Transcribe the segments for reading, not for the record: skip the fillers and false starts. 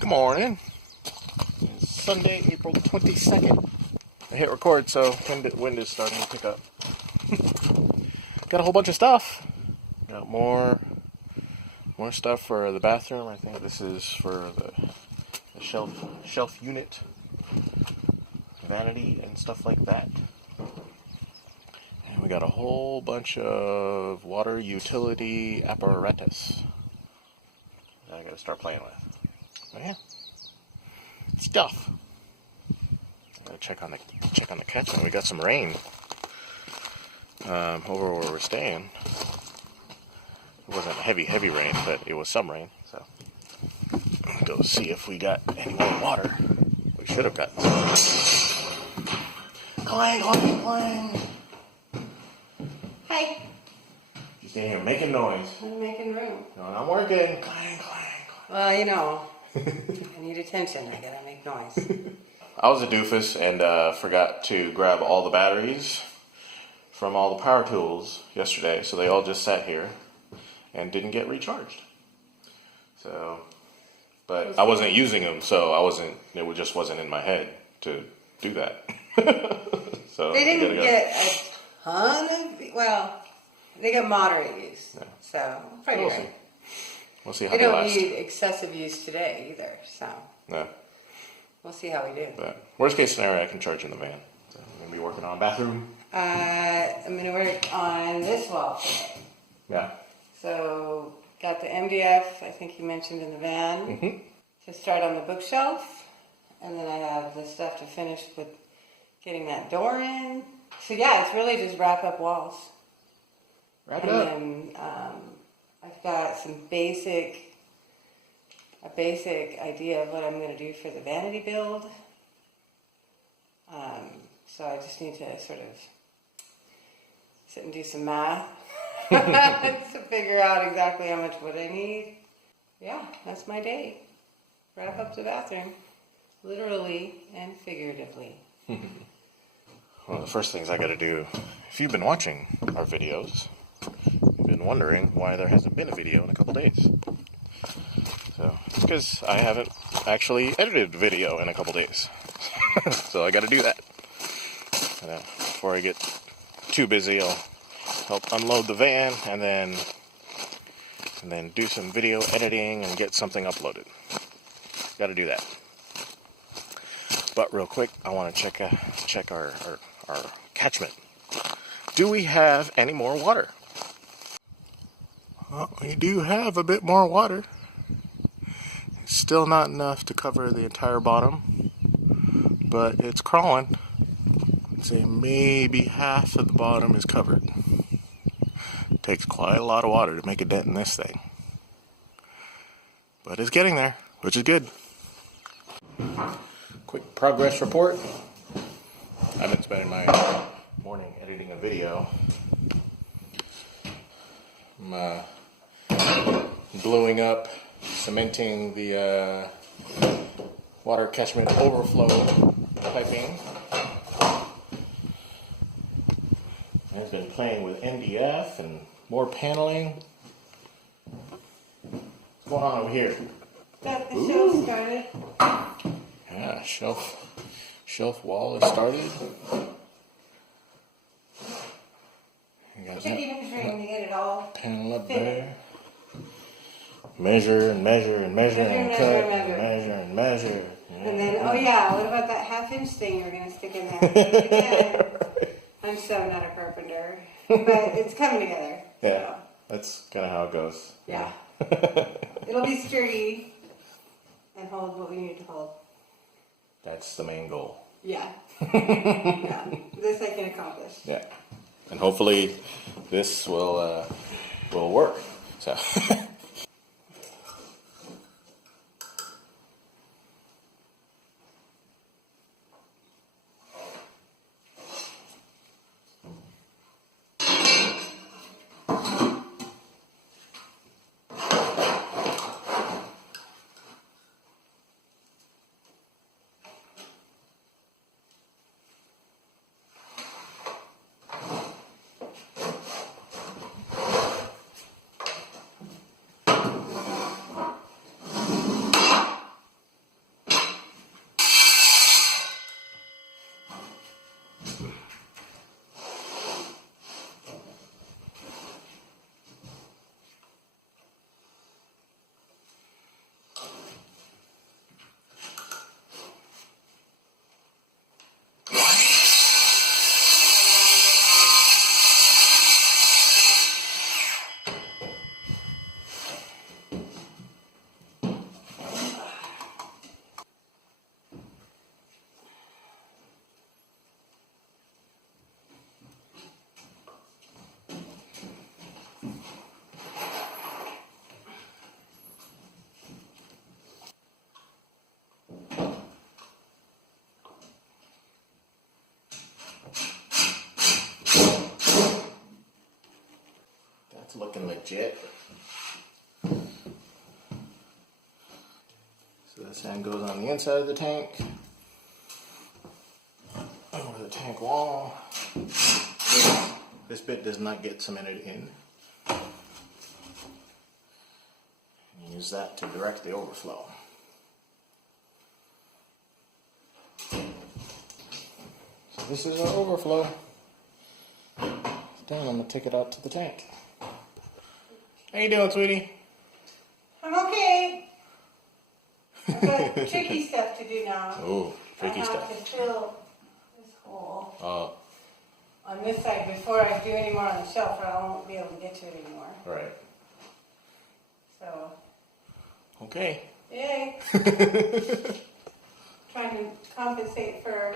Good morning. It's Sunday, April 22nd. I hit record, so wind is starting to pick up. Got a whole bunch of stuff. Got more stuff for the bathroom. I think this is for the shelf unit, vanity, and stuff like that. And we got a whole bunch of water utility apparatus that I got to start playing with. But yeah, stuff. I gotta check on the catchment. We got some rain over where we're staying. It wasn't heavy rain, but it was some rain. So go see if we got any more water. We should have gotten some. Clang, clang, clang. Hi. She's staying here making noise. I'm making room. No, I'm working. Clang, clang. Well, you know, I need attention. I gotta make noise. I was a doofus and forgot to grab all the batteries from all the power tools yesterday, so they all just sat here and didn't get recharged. So, but I wasn't using them, so it just wasn't in my head to do that. So They didn't get a ton of, well, they got moderate use. Yeah. So, pretty We'll right. see. We'll see how They they don't last. need excessive use today either, so No. we'll see how we do. But worst case scenario, I can charge in the van. So I'm going to be working on bathroom. I'm going to work on this wall today. Yeah. So, got the MDF, I think you mentioned in the van, Mm-hmm. to start on the bookshelf. And then I have the stuff to finish with getting that door in. So yeah, it's really just wrap up walls. Wrap it up. And then I've got a basic idea of what I'm going to do for the vanity build. So I just need to sort of sit and do some math to figure out exactly how much wood I need. Yeah, that's my day. Wrap up the bathroom, literally and figuratively. One of the first things I got to do, if you've been watching our videos, you've been wondering why there hasn't been a video in a couple days. So, it's because I haven't actually edited video in a couple days. So I got to do that. And, before I get too busy, I'll help unload the van and then do some video editing and get something uploaded. Got to do that. But real quick, I want to check our catchment. Do we have any more water? Well, we do have a bit more water. Still not enough to cover the entire bottom, but it's crawling. I'd say maybe half of the bottom is covered. Takes quite a lot of water to make a dent in this thing. But it's getting there, which is good. Quick progress report. I've been spending my morning editing a video. I'm gluing up, cementing the water catchment overflow piping. I've been playing with MDF and more paneling. What's going on over here? Got the shelf started. Yeah, shelf wall is started. You got Should be measuring to get it all. panel up fitted. there. Measure and measure and measure and Measure, cut measure. and measure and measure. And then, oh yeah, what about that half-inch thing you're going to stick in there? Again, I'm so not a carpenter. But it's coming together. Yeah, So, that's kind of how it goes. yeah. It'll be sturdy and hold what we need to hold. That's the main goal. Yeah. Yeah. This I can accomplish. Yeah, and hopefully this will work. So. looking legit. So the sand goes on the inside of the tank, over the tank wall. This bit does not get cemented in. And use that to direct the overflow. So this is our overflow. It's done. I'm gonna take it out to the tank. How you doing, sweetie? I'm okay. I've got tricky stuff to do now. Oh, tricky stuff. I have to fill this hole Oh, on this side before I do any more on the shelf, or I won't be able to get to it anymore. right. So, Okay. yay. Trying to compensate for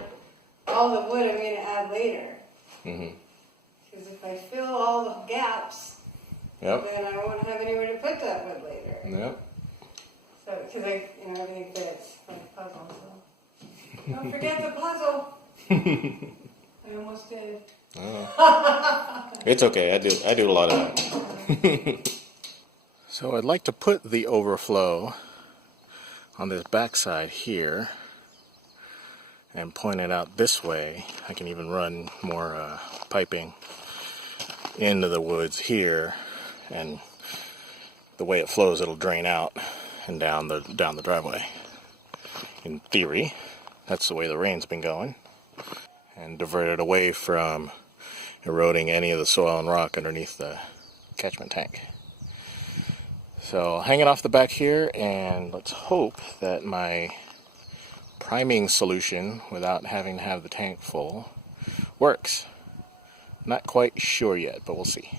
all the wood I'm going to add later. Because if I fill all the gaps, Yep. then I won't have anywhere to put that wood later. Yep. So, because everything fits like a puzzle. So. Don't forget the puzzle. I almost did. It's okay. I do a lot of that. So I'd like to put the overflow on this backside here and point it out this way. I can even run more piping into the woods here, and the way it flows, it'll drain out and down the driveway. In theory, that's the way the rain's been going, and divert it away from eroding any of the soil and rock underneath the catchment tank. So I'll hang it off the back here, and let's hope that my priming solution, without having to have the tank full, works. Not quite sure yet, but we'll see.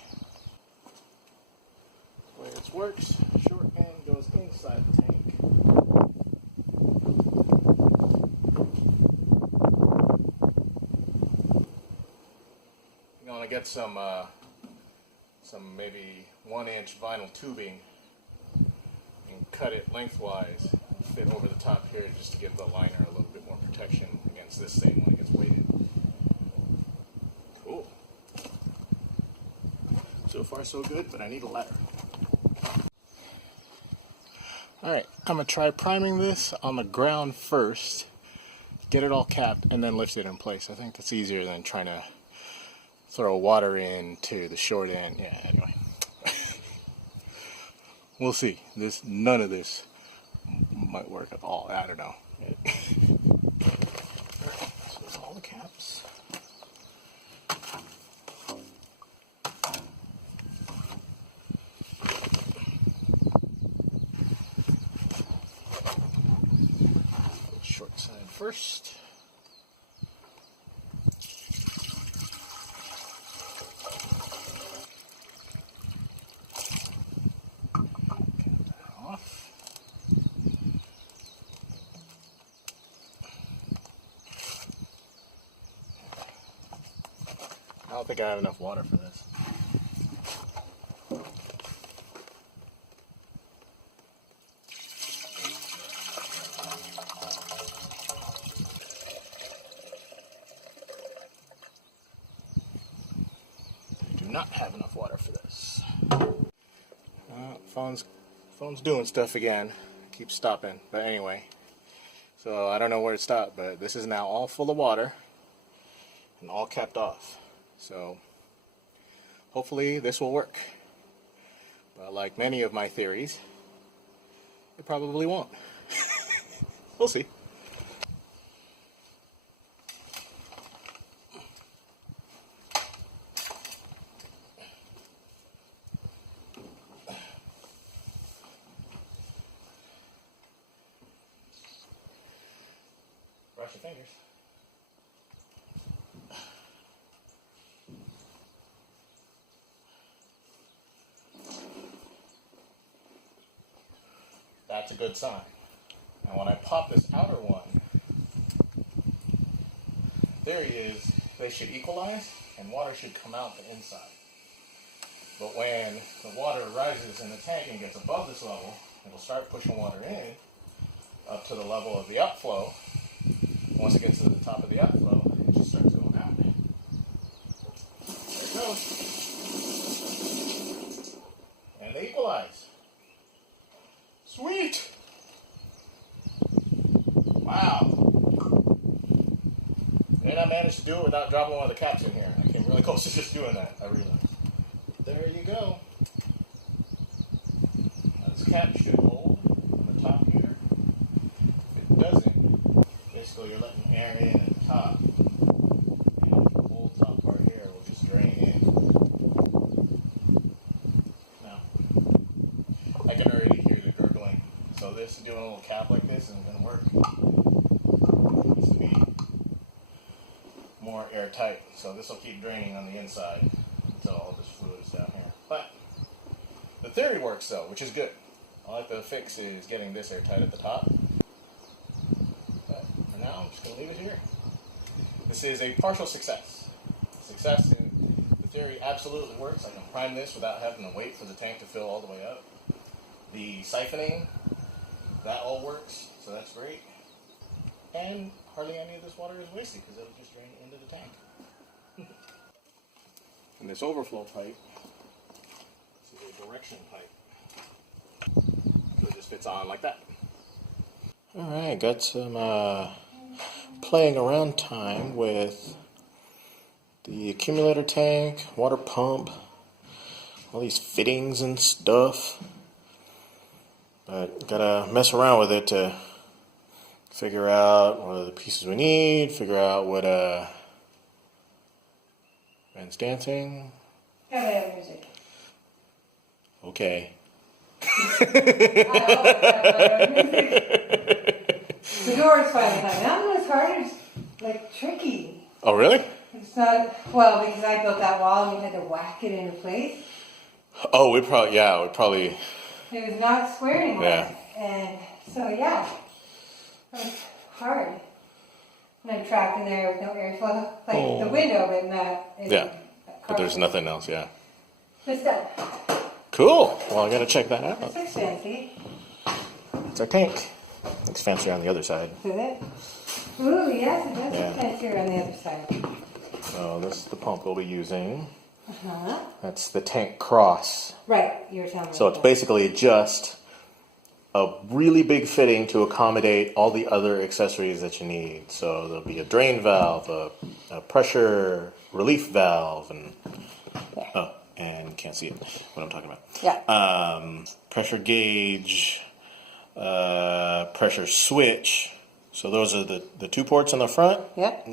The way this works, short end goes inside the tank. I'm going to get some maybe 1-inch vinyl tubing and cut it lengthwise, fit over the top here just to give the liner a little bit more protection against this thing when it gets weighted. Cool. So far so good, but I need a ladder. Alright, I'm going to try priming this on the ground first, get it all capped, and then lift it in place. I think that's easier than trying to throw water into the short end. Yeah, anyway. We'll see. None of this might work at all. I don't know. So there's all the caps. Short side first. I don't think I have enough water for this. I do not have enough water for this. Phone's doing stuff again. Keeps stopping. But anyway, so I don't know where it stopped, but this is now all full of water and all capped off. So hopefully this will work. But like many of my theories, it probably won't. We'll see. Brush your fingers. That's a good sign. Now when I pop this outer one, theory is they should equalize and water should come out the inside. But when the water rises in the tank and gets above this level, it'll start pushing water in up to the level of the upflow. Once it gets to the top of the upflow, it just starts going out. There it goes. stabilize. Sweet. Wow. And I managed to do it without dropping one of the caps in here. I came really close to just doing that, I realized. There you go. Now this cap should hold on the top here. If it doesn't, basically you're letting air in at the top. And the whole top part here will just drain in. Now, I can already hear the gurgling. So this, doing a little cap like this isn't going to work. It needs to be more airtight. So this will keep draining on the inside until all this fluid is down here. But the theory works though, which is good. All I have to fix is getting this airtight at the top. But for now, I'm just going to leave it here. This is a partial success. Success in the theory absolutely works. I can prime this without having to wait for the tank to fill all the way up. The siphoning, that all works, so that's great. And hardly any of this water is wasted because it'll just drain into the tank. And this overflow pipe, this is a direction pipe. So it just fits on like that. Alright, got some playing around time with the accumulator tank, water pump, all these fittings and stuff. But gotta mess around with it to figure out what are the pieces we need, figure out what Ben's dancing. Yeah, they have music. Okay. The door is fine. That one was hard. It's like tricky. Oh, really? It's not, well, because I built that wall and we had to whack it into place. Oh, we probably. It was not square anymore. Yeah. And so, yeah, it was hard. And I'm trapped in there with no airflow. Like the window, but not. Yeah. But there's nothing else, yeah. It's done. Cool. Well, I gotta check that out. This looks fancy. It's our tank. It's fancier on the other side. Is it? Ooh, yes, it does Yeah. look fancier on the other side. So this is the pump we'll be using. Uh-huh. That's the tank cross. Right, you were telling me. So it's basically just a really big fitting to accommodate all the other accessories that you need. So there'll be a drain valve, a pressure relief valve, and and you can't see it, what I'm talking about. Yeah. Pressure gauge, pressure switch. So those are the 2 ports in the front. Yep.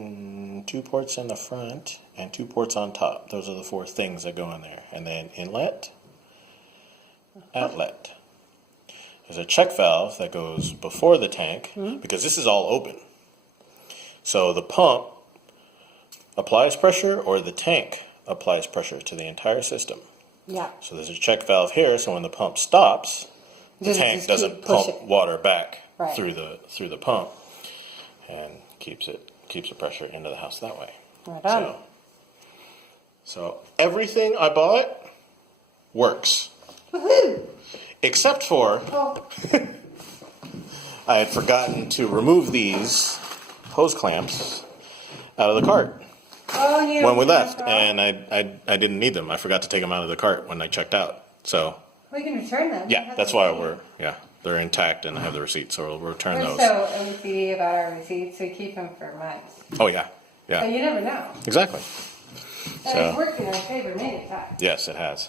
2 ports in the front and 2 ports on top. Those are the 4 things that go in there. And then inlet, outlet. There's a check valve that goes before the tank because this is all open. So the pump applies pressure or the tank applies pressure to the entire system. Yeah. So there's a check valve here, so when the pump stops, the tank doesn't pump water back through the pump and keeps the pressure into the house that way. Right on. So everything I bought works. Woohoo! Except for I had forgotten to remove these hose clamps out of the cart when we left, and I didn't need them. I forgot to take them out of the cart when I checked out. So we can return them. yeah, that's why they're intact, and I have the receipt, so we'll return those. We're so OCD about our receipts, we keep them for months. Oh yeah, So you never know. exactly. And it's worked in our favor many times. Yes, it has.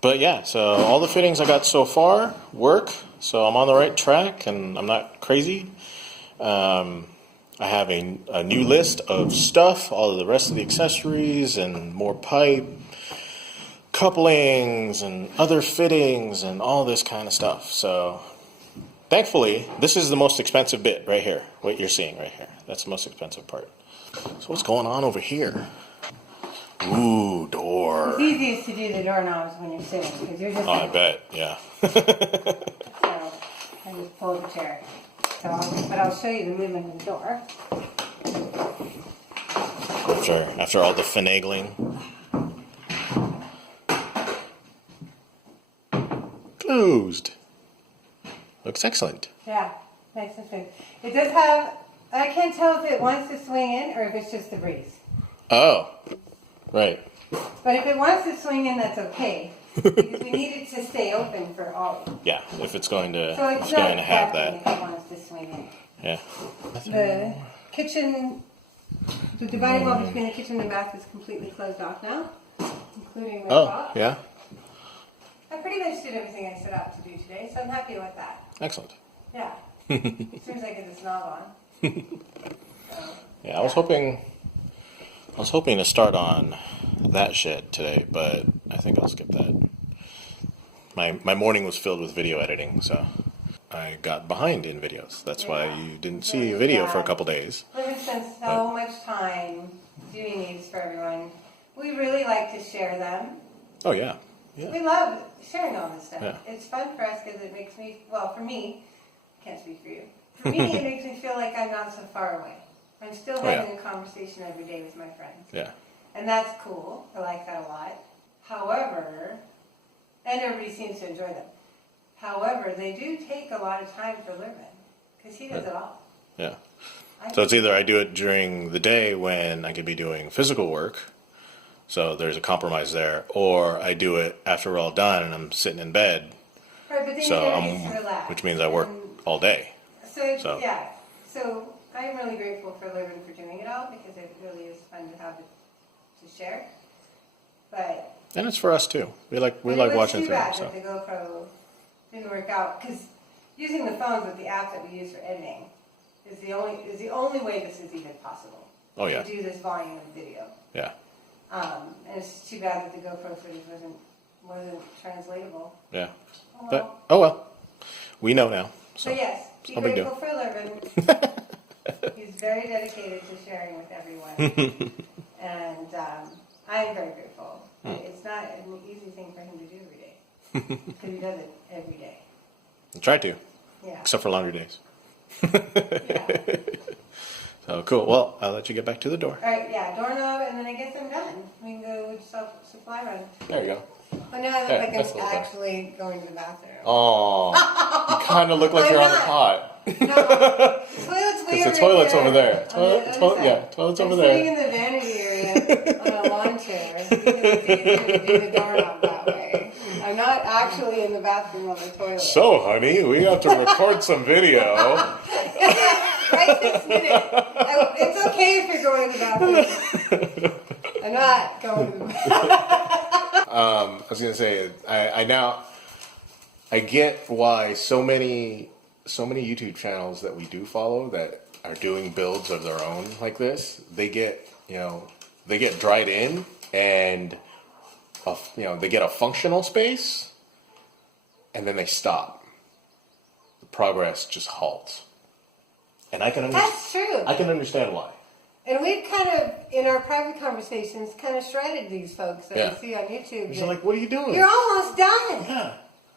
But yeah, so all the fittings I got so far work, so I'm on the right track, and I'm not crazy. I have a new list of stuff, all of the rest of the accessories, and more pipe, couplings, and other fittings, and all this kind of stuff. So thankfully, this is the most expensive bit right here, what you're seeing right here. That's the most expensive part. So what's going on over here? Ooh, door. It's easiest to do the doorknobs when you're sitting, because you're just... I bet, yeah. So, I just pull the chair. So I'll show you the movement of the door. After all the finagling. Closed. Looks excellent. Yeah, nice and smooth. It does have... I can't tell if it wants to swing in or if it's just the breeze. Oh, right. But if it wants to swing in, that's okay. Because we need it to stay open for Ollie. Yeah, if it's going to, So it's going to have that. If he wants to swing in. Yeah. The kitchen, the dividing wall between the kitchen and bath is completely closed off now, including the Oh, top. yeah. I pretty much did everything I set out to do today, so I'm happy with that. Excellent. Yeah. As soon as I get the snob on. So, Yeah, I was hoping to start on that shed today, but I think I'll skip that. My morning was filled with video editing, so I got behind in videos. That's why you didn't see a video for a couple days. We've spent so much time doing these for everyone. We really like to share them. Oh yeah, yeah. We love sharing all this stuff. Yeah. It's fun for us because it makes me, well, for me, I can't speak for you. For me, it makes me feel like I'm not so far away. I'm still having a conversation every day with my friends. Yeah. And that's cool. I like that a lot. However, and everybody seems to enjoy them. However, they do take a lot of time for Lervin because he does it all. Yeah. So it's either I do it during the day when I could be doing physical work, so there's a compromise there, or I do it after we're all done and I'm sitting in bed, Right, but then so you gotta just relax. which means I work all day. So yeah. So I'm really grateful for Lervin for doing it all because it really is fun to have it to share. But And it's for us too. We like watching too through bad it. So that the GoPro didn't work out because using the phones with the app that we use for editing is the only way this is even possible. oh yeah, To do this volume of video. yeah, And it's too bad that the GoPro footage wasn't translatable. yeah. Oh, But well. oh well, we know now. So So yes, be no big grateful for Lervin. He's very dedicated to sharing with everyone. And I'm very grateful. It's not an easy thing for him to do every day. Because he does it every day. I try to, Yeah. except for laundry days. Yeah. So cool. Well, I'll let you get back to the door. All right, yeah, doorknob, and then I guess I'm done. We can go supply run. There you go. But now I look Yeah, like that's a I'm little better. actually going to the bathroom. Oh, you kind of look like I'm you're on the not. pot. No, the toilet's way Because the over toilet's here. over there. On the other side. Yeah, toilet's I'm over sitting there. in the vanity area on a lawn chair because it's easier to do the doorknob that way. I'm not actually in the bathroom on the toilet. So, honey, we have to record some video. Right this minute. It's okay if you're going to the bathroom. I'm not going to the bathroom. I was gonna say, I get why so many YouTube channels that we do follow that are doing builds of their own like this, they get dried in and they get a functional space and then they stop. The progress just halts. And I can That's true. I can understand why. And we've kind of, in our private conversations, kind of shredded these folks that we see on YouTube. You're like, what are you doing? You're almost done. Yeah.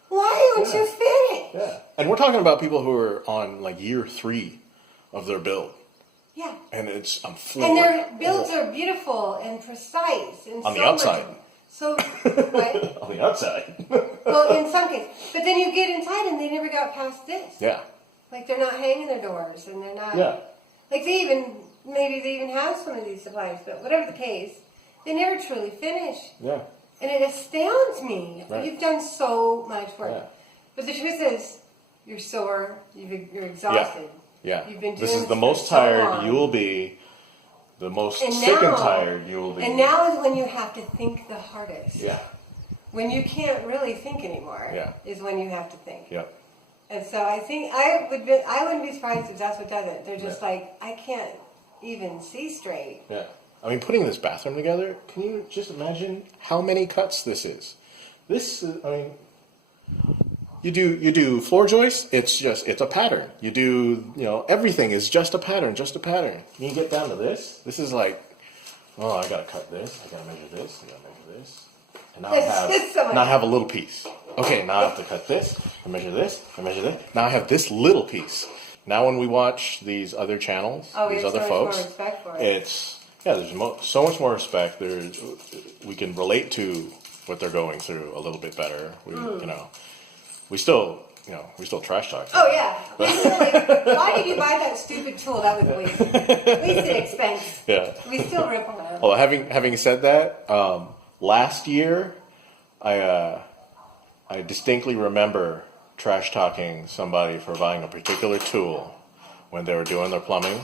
Why don't you finish? Yeah. And we're talking about people who are on like year 3 of their build. Yeah. And I'm floored. And their builds are beautiful and precise. And On the so outside. What? On the outside. Well, in some cases. But then you get inside and they never got past this. Yeah. Like they're not hanging their doors and they're not. Yeah. Like maybe they even have some of these supplies, but whatever the case, they never truly finish. Yeah. And it astounds me. Right. You've done so much work. Yeah. But the truth is, you're sore, you're exhausted. Yeah. You've been This doing is the this most for so tired long. you will be. The most And sick and now- tired you will be. And now is when you have to think the hardest. Yeah. When you can't really think anymore, Yeah. is when you have to think. Yep. And so I think I wouldn't be surprised if that's what does it. They're just Yeah. like, I can't even see straight. Yeah. I mean, putting this bathroom together, can you just imagine how many cuts this is? This is, I mean, you do floor joists, it's a pattern. You do, everything is just a pattern. You get down to this is like, oh, I gotta cut this, I gotta measure this, I gotta measure this. And now I have a little piece. Okay, now I have to cut this, I measure this, I measure this. Now I have this little piece. Now when we watch these other channels, these other folks, more respect for it. there's so much more respect. We can relate to what they're going through a little bit better. We still trash talk. Oh yeah. We still like, why did you buy that stupid tool? That was wasted expense. Yeah. We still rip on it. Well, having said that, last year I I distinctly remember trash talking somebody for buying a particular tool when they were doing their plumbing.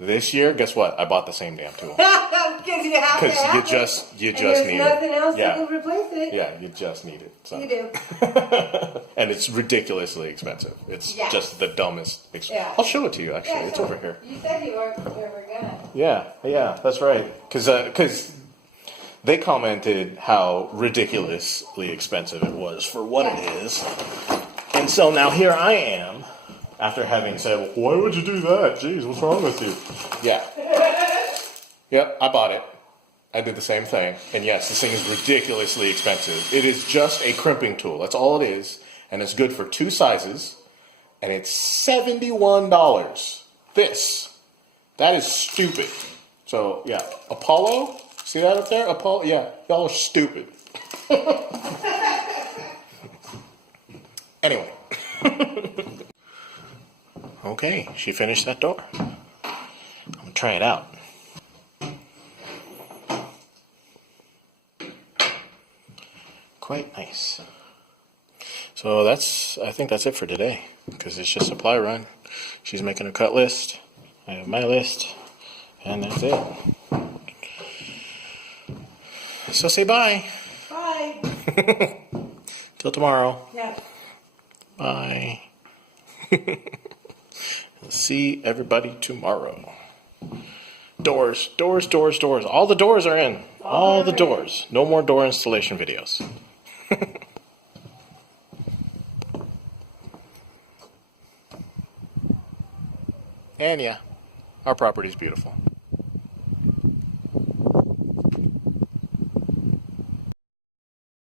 This year, guess what? I bought the same damn tool. Because you have to have you it. just And need there's it. nothing else Yeah. that will replace it. Yeah, you just need it. So. You do. And it's ridiculously expensive. It's just the dumbest. Yeah. I'll show it to you, actually. Yeah, It's so over here. You said you were gonna. Yeah, that's right. Because they commented how ridiculously expensive it was for what it is. And so now here I am, after having said, why would you do that? Jeez, what's wrong with you? Yeah. Yep, I bought it. I did the same thing. And yes, this thing is ridiculously expensive. It is just a crimping tool. That's all it is. And it's good for 2 sizes. And it's $71. That is stupid. So, yeah. Apollo? See that up there? Apollo? Yeah. Y'all are stupid. Anyway. Okay, she finished that door. I'm going to try it out. Quite nice. So I think that's it for today, because it's just supply run. She's making a cut list. I have my list, and that's it. So say bye. Bye. Till tomorrow. Yeah. Bye. See everybody tomorrow. Doors. All the doors are in. All the doors. No more door installation videos. And yeah, our property's beautiful.